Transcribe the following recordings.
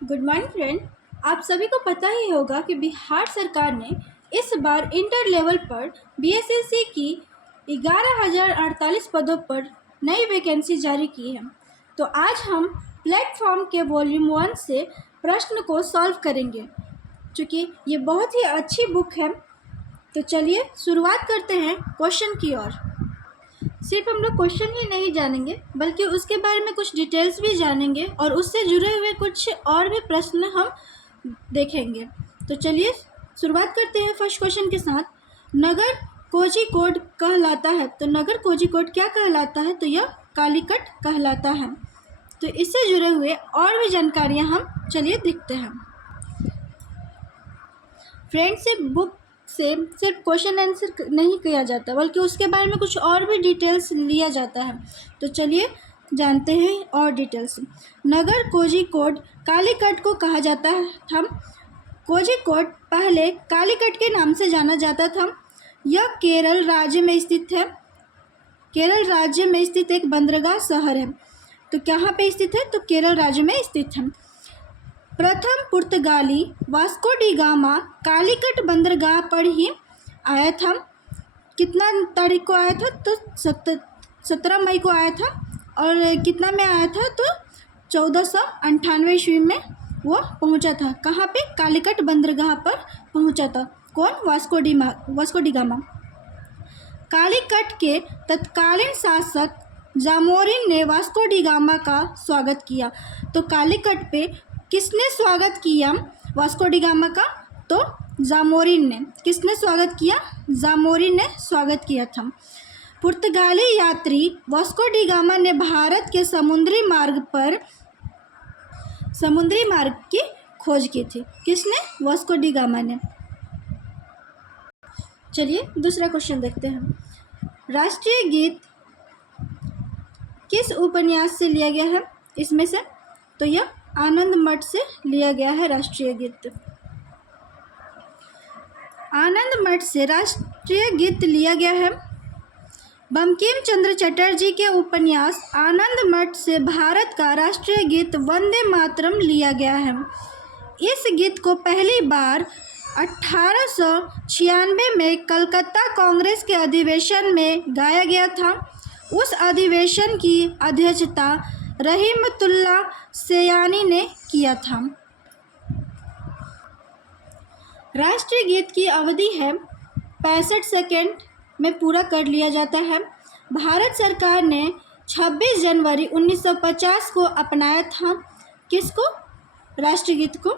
Good morning friend. आप सभी को पता ही होगा कि बिहार सरकार ने इस बार इंटर लेवल पर बीएसएससी की 11,048 पदों पर नई वैकेंसी जारी की है। तो आज हम प्लेटफॉर्म के वॉल्यूम 1 से प्रश्न को सॉल्व करेंगे। चूँकि ये बहुत ही अच्छी बुक है, तो चलिए शुरुआत करते हैं क्वेश्चन की ओर। सिर्फ हम लोग क्वेश्चन ही नहीं जानेंगे बल्कि उसके बारे में कुछ डिटेल्स भी जानेंगे और उससे जुड़े हुए कुछ और भी प्रश्न हम देखेंगे। तो चलिए शुरुआत करते हैं फर्स्ट क्वेश्चन के साथ। नगर कोझिकोड कहलाता है, तो नगर कोझिकोड क्या कहलाता है? तो यह कालीकट कहलाता है। तो इससे जुड़े हुए और भी जानकारियाँ हम चलिए देखते हैं। फ्रेंड्स, बुक से सिर्फ क्वेश्चन आंसर नहीं किया जाता बल्कि उसके बारे में कुछ और भी डिटेल्स लिया जाता है। तो चलिए जानते हैं और डिटेल्स। नगर कोझिकोड कालीकट को कहा जाता था। कोझिकोड पहले कालीकट के नाम से जाना जाता था। यह केरल राज्य में स्थित है। केरल राज्य में स्थित एक बंदरगाह शहर है। तो कहाँ पे स्थित है? तो केरल राज्य में स्थित है। प्रथम पुर्तगाली वास्को डी गामा कालीकट बंदरगाह पर ही आया था। कितना तारीख को आया था? तो 17 मई को आया था। और कितना में आया था? तो 1498 ईस्वी में वो पहुंचा था। कहाँ पे? कालीकट बंदरगाह पर पहुंचा था। कौन? Vasco D gamma. कालीकट के तत्कालीन शासक जामोरिन ने वास्को डी गामा का स्वागत किया। तो कालीकट पे किसने स्वागत किया वास्को डी गामा का? तो जामोरिन ने। किसने स्वागत किया? जामोरिन ने स्वागत किया था। पुर्तगाली यात्री वास्को डी गामा ने भारत के समुद्री मार्ग की खोज की थी। किसने? वास्को डी गामा ने। चलिए दूसरा क्वेश्चन देखते हैं। राष्ट्रीय गीत किस उपन्यास से लिया गया है इसमें से? तो यह आनंद मठ से लिया गया है राष्ट्रीय गीत। आनंद मठ से राष्ट्रीय गीत लिया गया है। बंकिम चंद्र चटर्जी के उपन्यास आनंद मठ से भारत का राष्ट्रीय गीत वंदे मातरम लिया गया है। इस गीत को पहली बार 1896 में कलकत्ता कांग्रेस के अधिवेशन में गाया गया था। उस अधिवेशन की अध्यक्षता रहीमतुल्लाह सयानी ने किया था। राष्ट्रीय गीत की अवधि है 65 सेकंड में पूरा कर लिया जाता है। भारत सरकार ने 26 जनवरी 1950 को अपनाया था। किसको? राष्ट्रीय गीत को।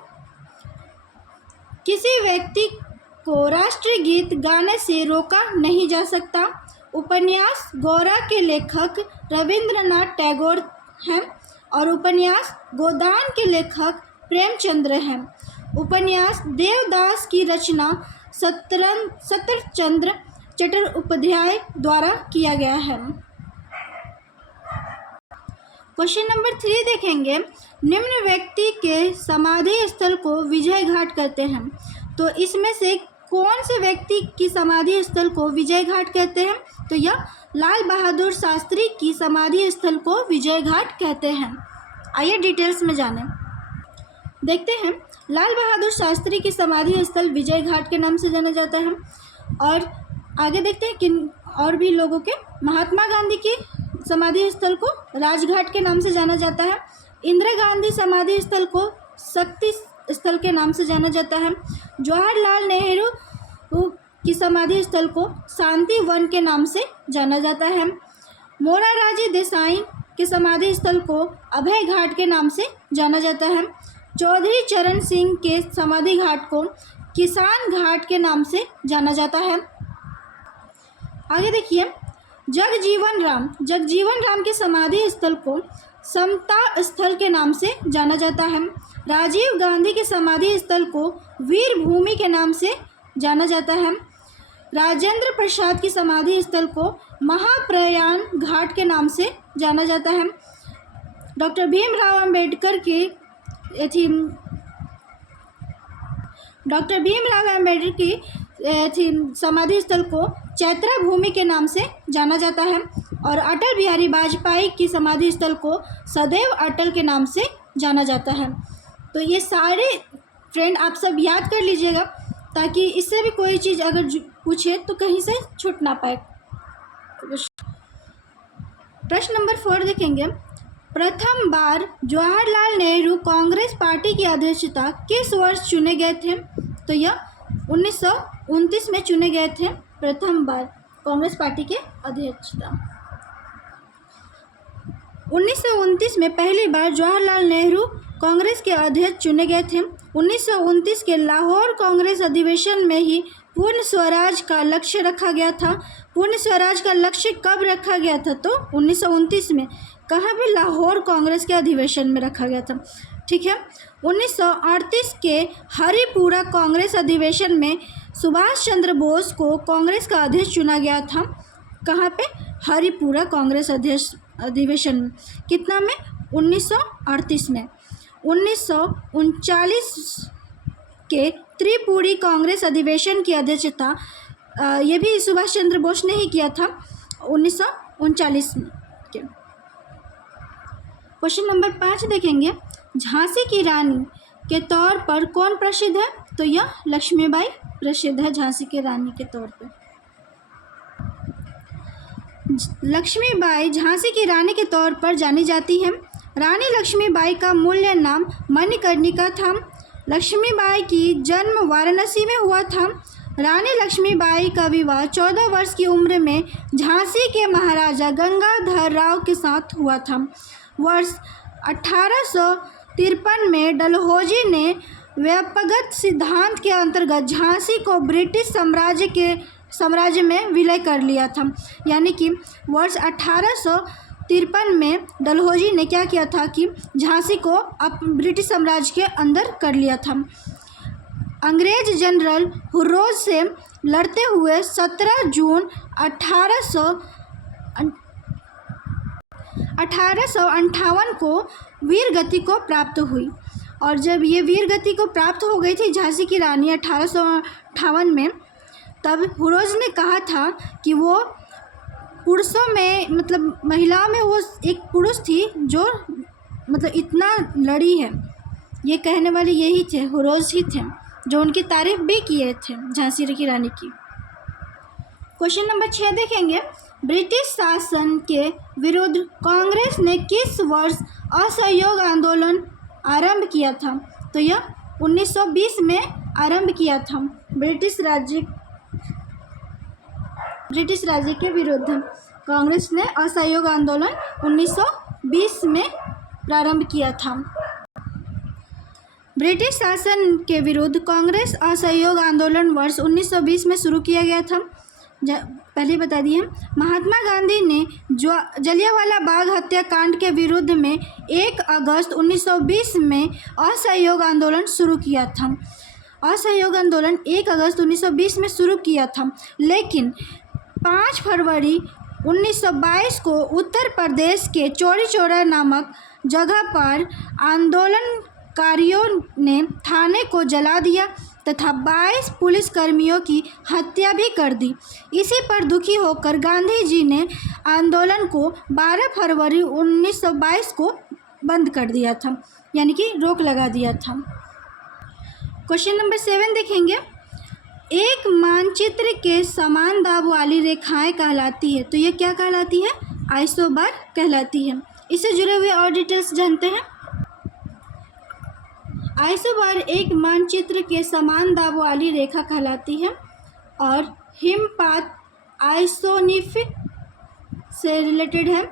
किसी व्यक्ति को राष्ट्रीय गीत गाने से रोका नहीं जा सकता। उपन्यास गोरा के लेखक रविंद्रनाथ टैगोर हैं और उपन्यास गोदान के लेखक प्रेमचंद्र हैं। उपन्यास देवदास की रचना सतरचंद्र चट्टोपाध्याय द्वारा किया गया है। क्वेश्चन नंबर 3 देखेंगे। निम्न व्यक्ति के समाधि स्थल को विजय घाट कहते हैं। तो इसमें से कौन से व्यक्ति की समाधि स्थल को विजय घाट कहते हैं? तो यह लाल बहादुर शास्त्री की समाधि स्थल को विजय घाट कहते हैं। आइए डिटेल्स में जानें। देखते हैं। लाल बहादुर शास्त्री की समाधि स्थल विजय घाट के नाम से जाना जाता है। और आगे देखते हैं किन और भी लोगों के। महात्मा गांधी की समाधि स्थल को राजघाट के नाम से जाना जाता है। इंदिरा गांधी समाधि स्थल को शक्ति स्थल के नाम से जाना जाता है। जवाहरलाल नेहरू की समाधि स्थल को शांति वन के नाम से जाना जाता है। मोरारजी देसाई के समाधि स्थल को अभय घाट के नाम से जाना जाता है। चौधरी चरण सिंह के समाधि घाट को किसान घाट के नाम से जाना जाता है। आगे देखिए। जगजीवन राम के समाधि स्थल को समता स्थल के नाम से जाना जाता है। राजीव गांधी के समाधि स्थल को वीर भूमि के नाम से जाना जाता है। राजेंद्र प्रसाद की समाधि स्थल को महाप्रयाण घाट के नाम से जाना जाता है। डॉक्टर भीमराव अंबेडकर की समाधि स्थल को चैत्रा भूमि के नाम से जाना जाता है। और अटल बिहारी वाजपेयी की समाधि स्थल को सदैव अटल के नाम से जाना जाता है। तो ये सारे फ्रेंड आप सब याद कर लीजिएगा, ताकि इससे भी कोई चीज़ अगर पूछे तो कहीं से छूट ना पाए। प्रश्न नंबर 4 देखेंगे, प्रथम बार जवाहरलाल नेहरू कांग्रेस पार्टी की अध्यक्षता किस वर्ष चुने गए थे? तो यह 1929 में चुने गए थे प्रथम बार कांग्रेस पार्टी के अध्यक्षता। 1929 में पहली बार जवाहरलाल नेहरू कांग्रेस के अध्यक्ष चुने गए थे। 1929 के लाहौर कांग्रेस अधिवेशन में ही पूर्ण स्वराज का लक्ष्य रखा गया था। पूर्ण स्वराज का लक्ष्य कब रखा गया था? तो 1929 में। कहाँ पे? लाहौर कांग्रेस के अधिवेशन में रखा गया था। ठीक है। 1938 के हरिपुरा कांग्रेस अधिवेशन में सुभाष चंद्र बोस को कांग्रेस का अध्यक्ष चुना गया था। कहाँ पे? हरिपुरा कांग्रेस अध्यक्ष अधिवेशन में। कितना में? 1938 में। 1939 के त्रिपुरी कांग्रेस अधिवेशन की अध्यक्षता ये भी सुभाष चंद्र बोस ने ही किया था 1939 में। क्वेश्चन नंबर 5 देखेंगे, झांसी की रानी के तौर पर कौन प्रसिद्ध है? तो यह लक्ष्मीबाई प्रसिद्ध है झांसी की रानी के तौर पर। लक्ष्मीबाई झांसी की रानी के तौर पर जानी जाती है। रानी लक्ष्मीबाई का मूल नाम मणिकर्णिका था। लक्ष्मीबाई की जन्म वाराणसी में हुआ था। रानी लक्ष्मीबाई का विवाह 14 वर्ष की उम्र में झांसी के महाराजा गंगाधर राव के साथ हुआ था। वर्ष 1853 में डलहौजी ने व्यापकगत सिद्धांत के अंतर्गत झांसी को ब्रिटिश साम्राज्य में विलय कर लिया था। यानी कि वर्ष 1853 में डलहौजी ने क्या किया था कि झांसी को ब्रिटिश साम्राज्य के अंदर कर लिया था। अंग्रेज जनरल हुर्रोज से लड़ते हुए 17 जून 1858 को वीरगति को प्राप्त हुई। और जब ये वीरगति को प्राप्त हो गई थी झांसी की रानी 1858 में, तब हुर्रोज ने कहा था कि वो पुरुषों में मतलब महिलाओं में वो एक पुरुष थी जो मतलब इतना लड़ी है। ये कहने वाले यही थे, हुर्रोज ही थे, जो उनकी तारीफ भी किए थे झांसी की रानी की। क्वेश्चन नंबर 6 देखेंगे, ब्रिटिश शासन के विरुद्ध कांग्रेस ने किस वर्ष असहयोग आंदोलन आरंभ किया था? तो यह 1920 में आरंभ किया था। ब्रिटिश राज्य के विरुद्ध कांग्रेस ने असहयोग आंदोलन 1920 में प्रारंभ किया था। ब्रिटिश शासन के विरुद्ध कांग्रेस असहयोग आंदोलन वर्ष 1920 में शुरू किया गया था। पहले बता दिए। महात्मा गांधी ने जलियांवाला बाग हत्याकांड के विरुद्ध में 1 अगस्त 1920 में असहयोग आंदोलन शुरू किया था। असहयोग आंदोलन 1 अगस्त 1920 में शुरू किया था, लेकिन 5 फरवरी 1922 को उत्तर प्रदेश के चौरी चौरा नामक जगह पर आंदोलनकारियों ने थाने को जला दिया तथा 22 पुलिसकर्मियों की हत्या भी कर दी। इसी पर दुखी होकर गांधी जी ने आंदोलन को 12 फरवरी 1922 को बंद कर दिया था, यानी कि रोक लगा दिया था। क्वेश्चन नंबर 7 देखेंगे, एक मानचित्र के समान दाब वाली रेखाएं कहलाती है। तो ये क्या कहलाती है? आइसोबार कहलाती है। इससे जुड़े हुए और डिटेल्स जानते हैं। आइसोबार एक मानचित्र के समान दाब वाली रेखा कहलाती है और हिमपात आइसोनिफिक से रिलेटेड है।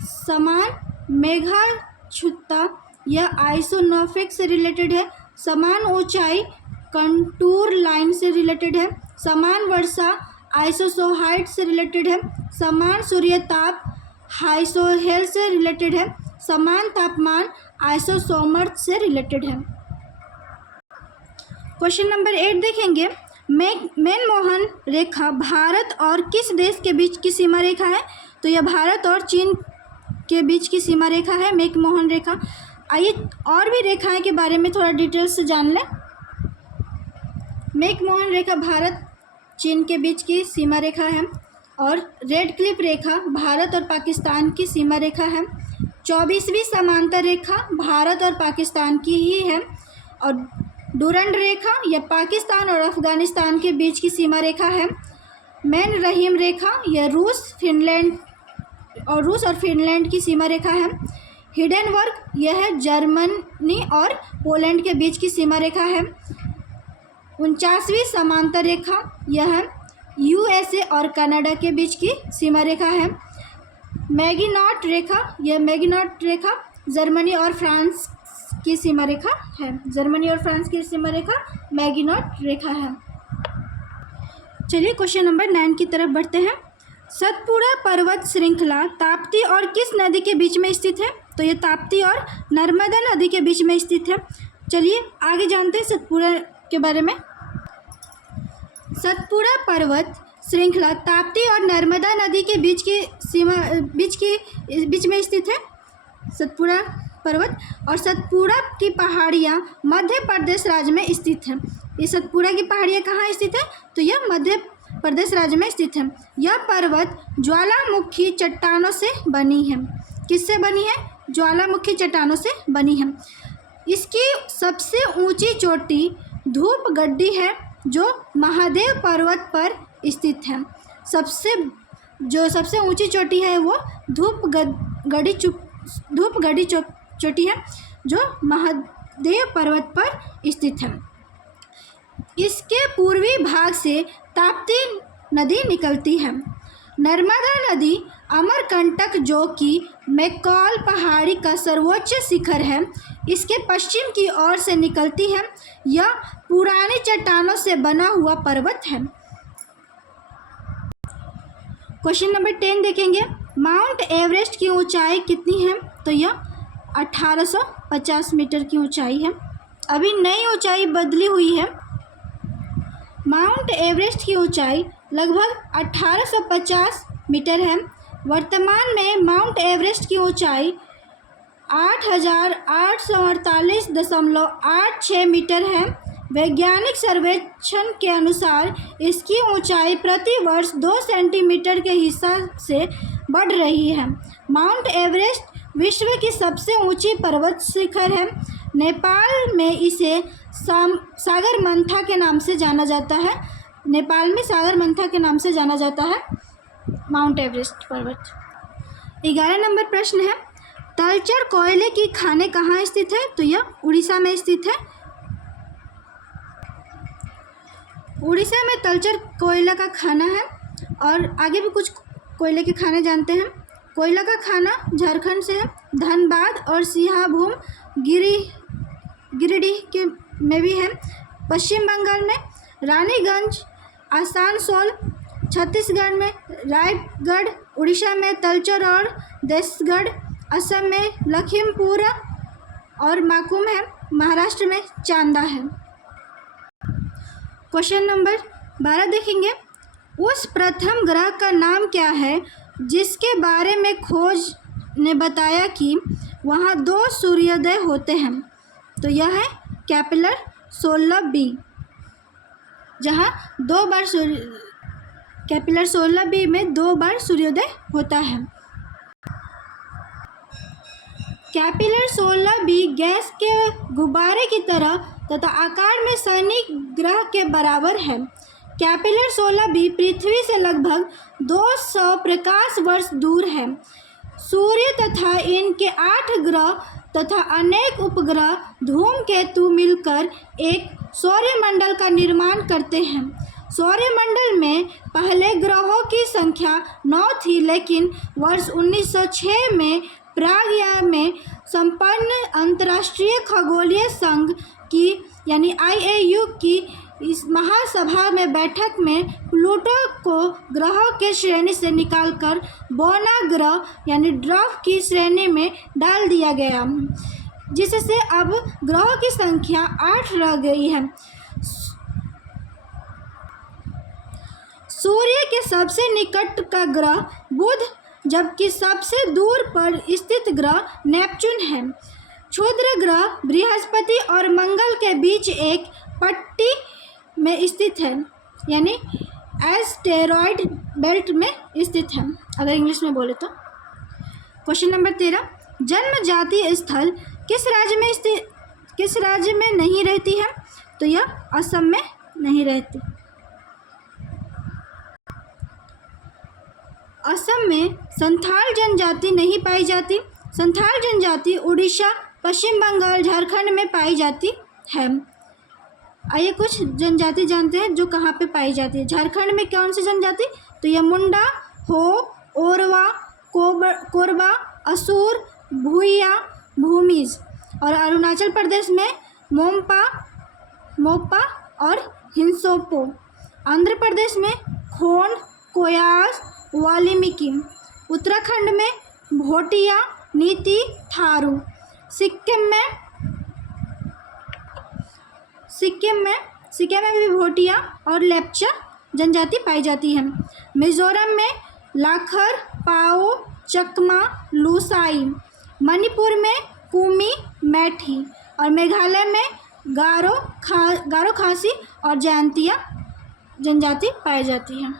समान मेघाच्छुतता यह आइसोनोफिक से रिलेटेड है। समान ऊंचाई कंटूर लाइन से रिलेटेड है। समान वर्षा आइसोसोहाइड से रिलेटेड है। समान सूर्यताप हाइसोहेल से रिलेटेड है। समान तापमान आइसोसोमर्थ से रिलेटेड है। क्वेश्चन नंबर 8 देखेंगे, मैनमोहन रेखा भारत और किस देश के बीच की सीमा रेखा है? तो यह भारत और चीन के बीच की सीमा रेखा है मैनमोहन रेखा। आइए और भी रेखाएं के बारे में थोड़ा डिटेल्स से जान लें। मैनमोहन रेखा भारत चीन के बीच की सीमा रेखा है और रेड क्लिफ रेखा भारत और पाकिस्तान की सीमा रेखा है। 24वीं समांतर रेखा भारत और पाकिस्तान की ही है। और डूरंड रेखा यह पाकिस्तान और अफगानिस्तान के बीच की सीमा रेखा है। मैन रहीम रेखा यह रूस और फिनलैंड की सीमा रेखा है। हिडेनबर्ग यह है जर्मनी और पोलैंड के बीच की सीमा रेखा है। 49वीं समांतर रेखा यह है यूएसए और कनाडा के बीच की सीमा रेखा है। मैगिनॉट रेखा जर्मनी और फ्रांस की सीमा रेखा है। जर्मनी और फ्रांस की सीमा रेखा मैगिनॉट रेखा है। चलिए क्वेश्चन नंबर 9 की तरफ बढ़ते हैं। सतपुड़ा पर्वत श्रृंखला ताप्ती और किस नदी के बीच में स्थित है? तो ये ताप्ती और नर्मदा नदी के बीच में स्थित है। चलिए आगे जानते हैं सतपुड़ा के बारे में। सतपुड़ा पर्वत श्रृंखला ताप्ती और नर्मदा नदी के बीच में स्थित है सतपुड़ा पर्वत। और सतपुड़ा की पहाड़ियाँ मध्य प्रदेश राज्य में स्थित है। ये सतपुड़ा की पहाड़ियाँ कहाँ स्थित है? तो यह मध्य प्रदेश राज्य में स्थित है। यह पर्वत ज्वालामुखी चट्टानों से बनी है। किससे बनी है? ज्वालामुखी चट्टानों से बनी है। इसकी सबसे ऊंची चोटी धूपगढ़ी है जो महादेव पर्वत पर स्थित है। सबसे ऊंची चोटी है वो धूपगढ़ी चोटी है जो महादेव पर्वत पर स्थित है। इसके पूर्वी भाग से ताप्ती नदी निकलती है। नर्मदा नदी अमरकंटक जो कि मैकॉल पहाड़ी का सर्वोच्च शिखर है, इसके पश्चिम की ओर से निकलती है। यह पुरानी चट्टानों से बना हुआ पर्वत है। क्वेश्चन नंबर 10 देखेंगे। माउंट एवरेस्ट की ऊंचाई कितनी है? तो यह 1850 मीटर की ऊंचाई है। अभी नई ऊंचाई बदली हुई है। माउंट एवरेस्ट की ऊंचाई लगभग 1850 मीटर है। वर्तमान में माउंट एवरेस्ट की ऊंचाई 8848.86 मीटर है। वैज्ञानिक सर्वेक्षण के अनुसार इसकी ऊंचाई प्रति वर्ष 2 सेंटीमीटर के हिसाब से बढ़ रही है। माउंट एवरेस्ट विश्व की सबसे ऊंची पर्वत शिखर है। नेपाल में इसे सागरमंथा के नाम से जाना जाता है। नेपाल में सागरमंथा के नाम से जाना जाता है माउंट एवरेस्ट पर्वत। 11 नंबर प्रश्न है, तलचर कोयले की खानें कहाँ स्थित है? तो यह उड़ीसा में स्थित है। उड़ीसा में तलचर कोयला का खाना है। और आगे भी कुछ कोयले के खाने जानते हैं। कोयला का खाना झारखंड से है। धनबाद और सिंहभूम गिरिडीह के में भी है। पश्चिम बंगाल में रानीगंज, आसनसोल, छत्तीसगढ़ में रायगढ़, उड़ीसा में तलचर और देसगढ़, असम में लखीमपुर और माकुम है, महाराष्ट्र में चांदा है। क्वेश्चन नंबर 12 देखेंगे। उस प्रथम ग्रह का नाम क्या है जिसके बारे में खोज ने बताया कि वहाँ 2 सूर्योदय होते हैं? तो यह है कैपिलर 16b, जहाँ 2 बार कैपिलर 16b में 2 बार सूर्योदय होता है। कैपिलर 16b गैस के गुब्बारे की तरह तथा आकार में शनि ग्रह के बराबर है। कैपिलर 16b पृथ्वी से लगभग 200 प्रकाश वर्ष दूर है। सूर्य तथा इनके 8 ग्रह तथा अनेक उपग्रह धूमकेतु मिलकर एक सौरमंडल का निर्माण करते हैं। सौरमंडल में पहले ग्रहों की संख्या 9 थी, लेकिन वर्ष 1906 में प्राग में संपन्न अंतर्राष्ट्रीय खगोलीय संघ की यानी IAU की इस महासभा में बैठक में प्लूटो को ग्रहों के श्रेणी से निकालकर बोना ग्रह यानी ड्वार्फ की श्रेणी में डाल दिया गया, जिससे अब ग्रहों की संख्या 8 रह गई है। सूर्य के सबसे निकट का ग्रह बुध, जबकि सबसे दूर पर स्थित ग्रह नेपच्यून है। क्षुद्र ग्रह बृहस्पति और मंगल के बीच एक पट्टी में स्थित है, यानी एस्टेरॉयड बेल्ट में स्थित है, अगर इंग्लिश में बोले तो। क्वेश्चन नंबर 13, जन्म जाति स्थल किस राज्य में नहीं रहती है? तो यह असम में नहीं रहती। असम में संथाल जनजाति नहीं पाई जाती। संथाल जनजाति उड़ीसा, पश्चिम बंगाल, झारखंड में पाई जाती है। आइए कुछ जनजाति जानते हैं जो कहाँ पे पाई जाती है। झारखंड में कौन सी जनजाति? तो यह मुंडा, हो, ओरवा, कोरबा, असुर, भूइया, भूमिज। और अरुणाचल प्रदेश में मोपा और हिंसोपो। आंध्र प्रदेश में खोंड, कोयास, वाल्मीकि। उत्तराखंड में भोटिया, नीति, थारू। सिक्किम में भी भोटिया और लेप्चा जनजाति पाई जाती है। मिजोरम में लाखर, पाओ, चकमा, लूसाई। मणिपुर में कुमी, मैठी। और मेघालय में गारो, खासी और जयंतिया जनजाति पाई जाती है।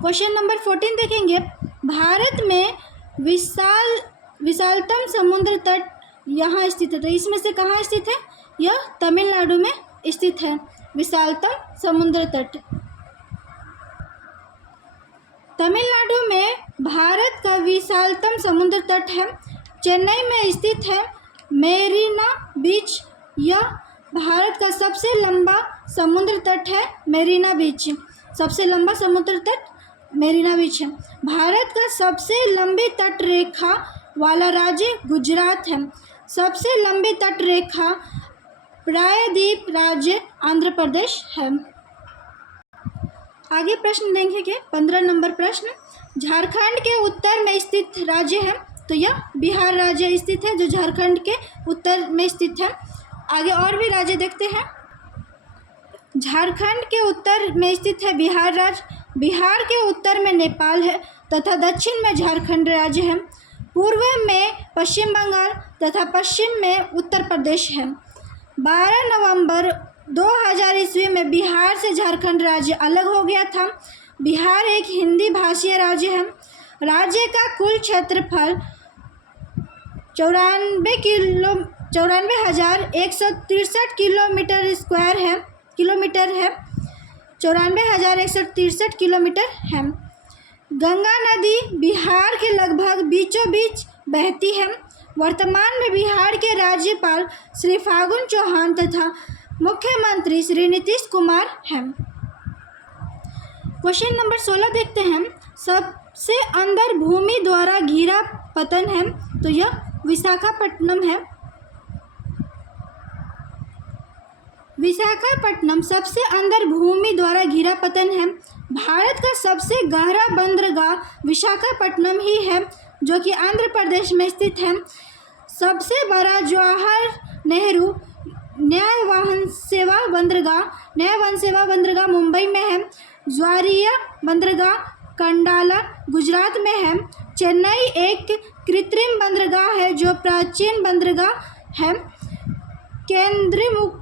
क्वेश्चन नंबर 14 देखेंगे। भारत में विशालतम समुद्र तट यहाँ स्थित है। तो इसमें से कहाँ स्थित है? यह तमिलनाडु में स्थित है। विशालतम समुद्र तट तमिलनाडु में भारत का विशालतम समुद्र तट है। चेन्नई में स्थित है मेरीना बीच। यह भारत का सबसे लंबा समुद्र तट है। मेरीना बीच सबसे लंबा समुद्र तट मेरीना बीच है। भारत का सबसे लंबी तट रेखा वाला राज्य गुजरात है। सबसे लंबी तट रेखा प्रायद्वीप राज्य आंध्र प्रदेश है। आगे प्रश्न देखेंगे 15 नंबर प्रश्न। झारखंड के उत्तर में स्थित राज्य है। तो यह बिहार राज्य स्थित है जो झारखंड के उत्तर में स्थित है। आगे और भी राज्य देखते हैं। झारखंड के उत्तर में स्थित है बिहार राज्य। बिहार के उत्तर में नेपाल है तथा दक्षिण में झारखंड राज्य है। पूर्व में पश्चिम बंगाल तथा पश्चिम में उत्तर प्रदेश है। 12 नवंबर 2000 ईस्वी में बिहार से झारखंड राज्य अलग हो गया था। बिहार एक हिंदी भाषीय राज्य है। राज्य का कुल क्षेत्रफल 94,163 किलोमीटर है। 94,163 किलोमीटर है। गंगा नदी बिहार के लगभग बीचों बीच बहती है। वर्तमान में बिहार के राज्यपाल श्री फागुन चौहान तथा मुख्यमंत्री श्री नीतीश कुमार हैं। क्वेश्चन नंबर 16 देखते हैं। सबसे अंदर भूमि द्वारा घिरा पतन है। तो यह विशाखापट्टनम है। विशाखापट्टनम सबसे अंदर भूमि द्वारा घिरा पतन है। भारत का सबसे गहरा बंदरगाह विशाखापट्टनम ही है जो कि आंध्र प्रदेश में स्थित है। सबसे बड़ा जवाहर नेहरू न्याय वाहन सेवा बंदरगाह मुंबई में है। ज्वारिया बंदरगाह कंडाला गुजरात में है। चेन्नई एक कृत्रिम बंदरगाह है जो प्राचीन बंदरगाह है। केंद्रमुख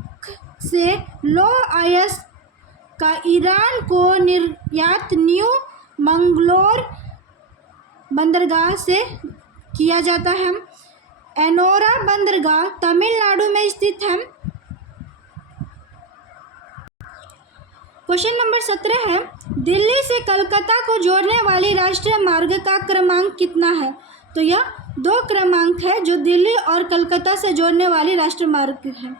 से लौह अयस्क का ईरान को निर्यात न्यू मंगलोर बंदरगाह से किया जाता है। एनोरा बंदरगाह तमिलनाडु में स्थित है। क्वेश्चन नंबर 17 है। दिल्ली से कलकत्ता को जोड़ने वाली राष्ट्रीय मार्ग का क्रमांक कितना है? तो यह 2 क्रमांक है जो दिल्ली और कलकत्ता से जोड़ने वाली राष्ट्रीय मार्ग है।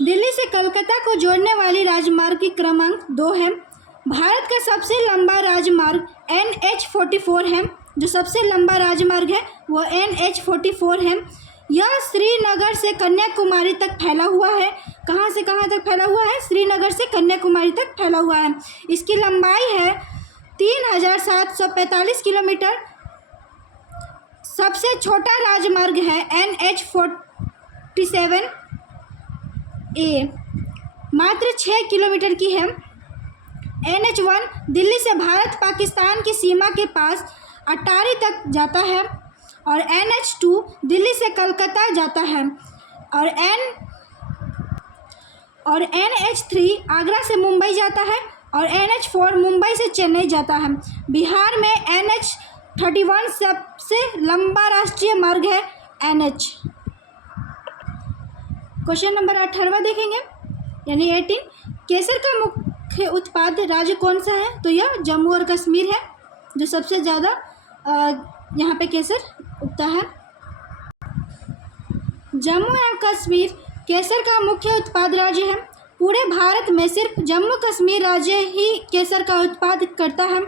दिल्ली से कलकत्ता को जोड़ने वाली राजमार्ग की क्रमांक 2 है। भारत का सबसे लंबा राजमार्ग NH-44 है। जो सबसे लंबा राजमार्ग है वो NH-44 है। यह श्रीनगर से कन्याकुमारी तक फैला हुआ है। कहाँ से कहाँ तक फैला हुआ है? श्रीनगर से कन्याकुमारी तक फैला हुआ है। इसकी लंबाई है 3,745 किलोमीटर। सबसे छोटा राजमार्ग है NH-47A, मात्र 6 किलोमीटर की है। NH-1 दिल्ली से भारत पाकिस्तान की सीमा के पास अटारी तक जाता है और NH-2 दिल्ली से कलकत्ता जाता है और NH-3 आगरा से मुंबई जाता है और NH-4 मुंबई से चेन्नई जाता है। बिहार में 31 सबसे लंबा राष्ट्रीय मार्ग है NH। क्वेश्चन नंबर 18वां देखेंगे, यानी 18। केसर का मुख्य उत्पाद राज्य कौन सा है? तो यह जम्मू और कश्मीर है, जो सबसे ज़्यादा यहाँ पे केसर उगता है। जम्मू एवं कश्मीर केसर का मुख्य उत्पाद राज्य है। पूरे भारत में सिर्फ जम्मू कश्मीर राज्य ही केसर का उत्पाद करता है।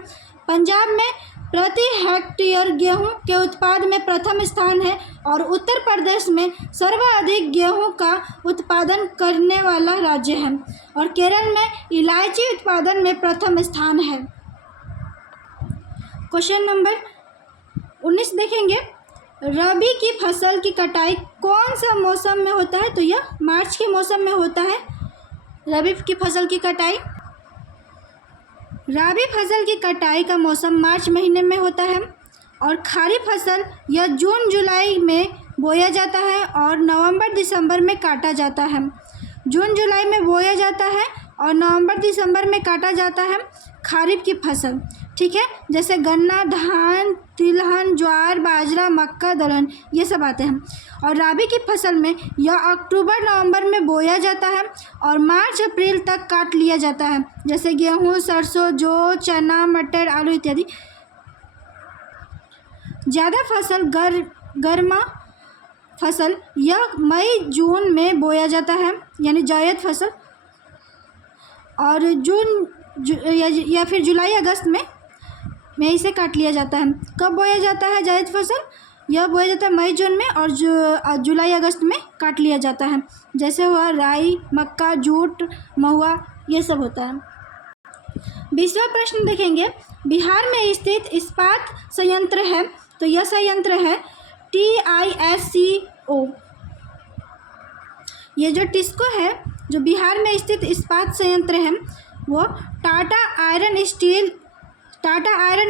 पंजाब में प्रति हेक्टेयर गेहूं के उत्पाद में प्रथम स्थान है और उत्तर प्रदेश में सर्वाधिक गेहूं का उत्पादन करने वाला राज्य है और केरल में इलायची उत्पादन में प्रथम स्थान है। क्वेश्चन नंबर 19 देखेंगे, रबी की फसल की कटाई कौन सा मौसम में होता है? तो यह मार्च के मौसम में होता है रबी की फसल की कटाई। रबी फसल की कटाई का मौसम मार्च महीने में होता है और खरीफ फसल यह जून जुलाई में बोया जाता है और नवंबर दिसंबर में काटा जाता है। जून जुलाई में बोया जाता है और नवंबर दिसंबर में काटा जाता है खरीफ की फसल, ठीक है। जैसे गन्ना, धान, तिलहन, ज्वार, बाजरा, मक्का, दलहन, ये सब आते हैं। और रबी की फसल में यह अक्टूबर नवंबर में बोया जाता है और मार्च अप्रैल तक काट लिया जाता है। जैसे गेहूँ, सरसों, जौ, चना, मटर, आलू इत्यादि। ज़्यादा फसल गर्मा फसल यह मई जून में बोया जाता है, यानी जायद फसल, और जून या फिर जुलाई अगस्त में इसे काट लिया जाता है। कब बोया जाता है जायद फसल? यह बोया जाता है मई जून में और जुलाई अगस्त में काट लिया जाता है। जैसे हुआ राई, मक्का, जूट, महुआ, ये सब होता है। 20वां प्रश्न देखेंगे, बिहार में स्थित इस्पात संयंत्र है, तो यह संयंत्र है TISCO। ये जो टिस्को है, जो बिहार में स्थित इस्पात संयंत्र है, वो Tata iron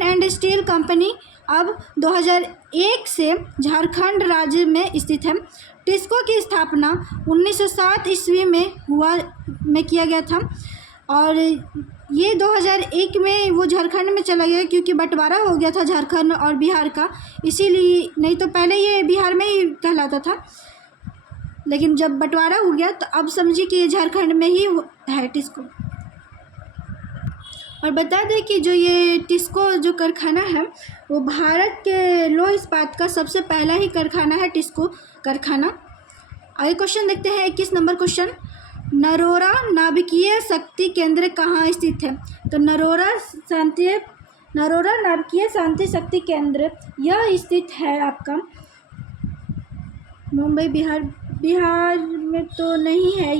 and steel company अब 2001 से झारखंड राज्य में स्थित है। टिस्को की स्थापना 1907 ईस्वी में किया गया था और ये 2001 में वो झारखंड में चला गया क्योंकि बंटवारा हो गया था झारखंड और बिहार का, इसीलिए। नहीं तो पहले ये बिहार में ही कहलाता था, लेकिन जब बंटवारा हो गया तो अब समझिए कि ये झारखंड में ही है टिस्को। और बता दें कि जो ये टिस्को जो कारखाना है वो भारत के लौह इस्पात का सबसे पहला ही कारखाना है, टिस्को कारखाना। आगे क्वेश्चन देखते हैं 21 नंबर क्वेश्चन, नरोरा नाभिकीय शक्ति केंद्र कहाँ स्थित है? तो नरोरा नाभिकीय शांति शक्ति केंद्र यह स्थित है आपका मुंबई, बिहार में तो नहीं है,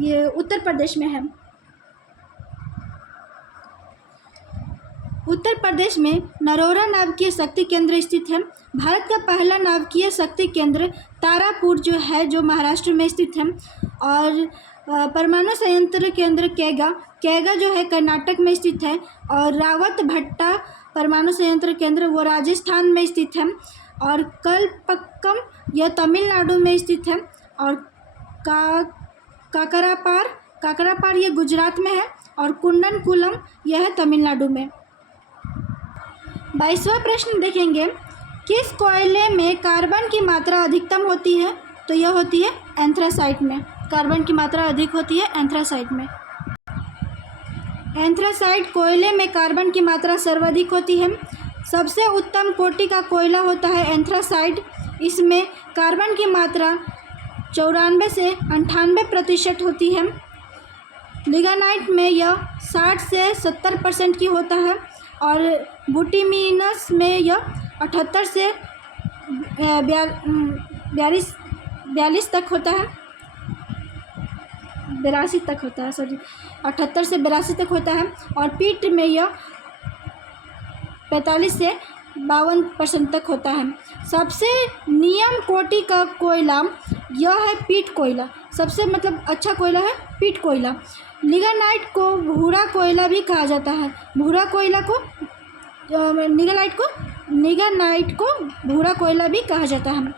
ये उत्तर प्रदेश में है। उत्तर प्रदेश में नरोरा नाभिकीय शक्ति केंद्र स्थित है। भारत का पहला नाभिकीय शक्ति केंद्र तारापुर जो है, जो महाराष्ट्र में स्थित है। और परमाणु संयंत्र केंद्र कैगा जो है कर्नाटक में स्थित है। और रावत भट्टा परमाणु संयंत्र केंद्र वो राजस्थान में स्थित है। और कलपक्कम यह तमिलनाडु में स्थित है। और काकरापार ये गुजरात में है। और कुंडनकुलम यह है तमिलनाडु में। 22वां प्रश्न देखेंगे, किस कोयले में कार्बन की मात्रा अधिकतम होती है? तो यह होती है एंथ्रासाइट में। कार्बन की मात्रा अधिक होती है एंथ्रासाइट में। एंथ्रासाइट कोयले में कार्बन की मात्रा सर्वाधिक होती है। सबसे उत्तम कोटि का कोयला होता है एंथ्रासाइट। इसमें कार्बन की मात्रा 94 से 98% होती है। लिग्नाइट में यह 60 से 70% की होता है और बुटिमिनस में यह 78 से 42 तक होता है। 82 तक होता है, सॉरी 78 से 82 तक होता है। और पीट में यह 45 से 52% तक होता है। सबसे नियम कोटि का कोयला यह है पीट कोयला। सबसे मतलब अच्छा कोयला है पीट कोयला। लिग्नाइट को भूरा कोयला भी कहा जाता है। भूरा कोयला को निग्नाइट को भूरा कोयला भी कहा जाता है।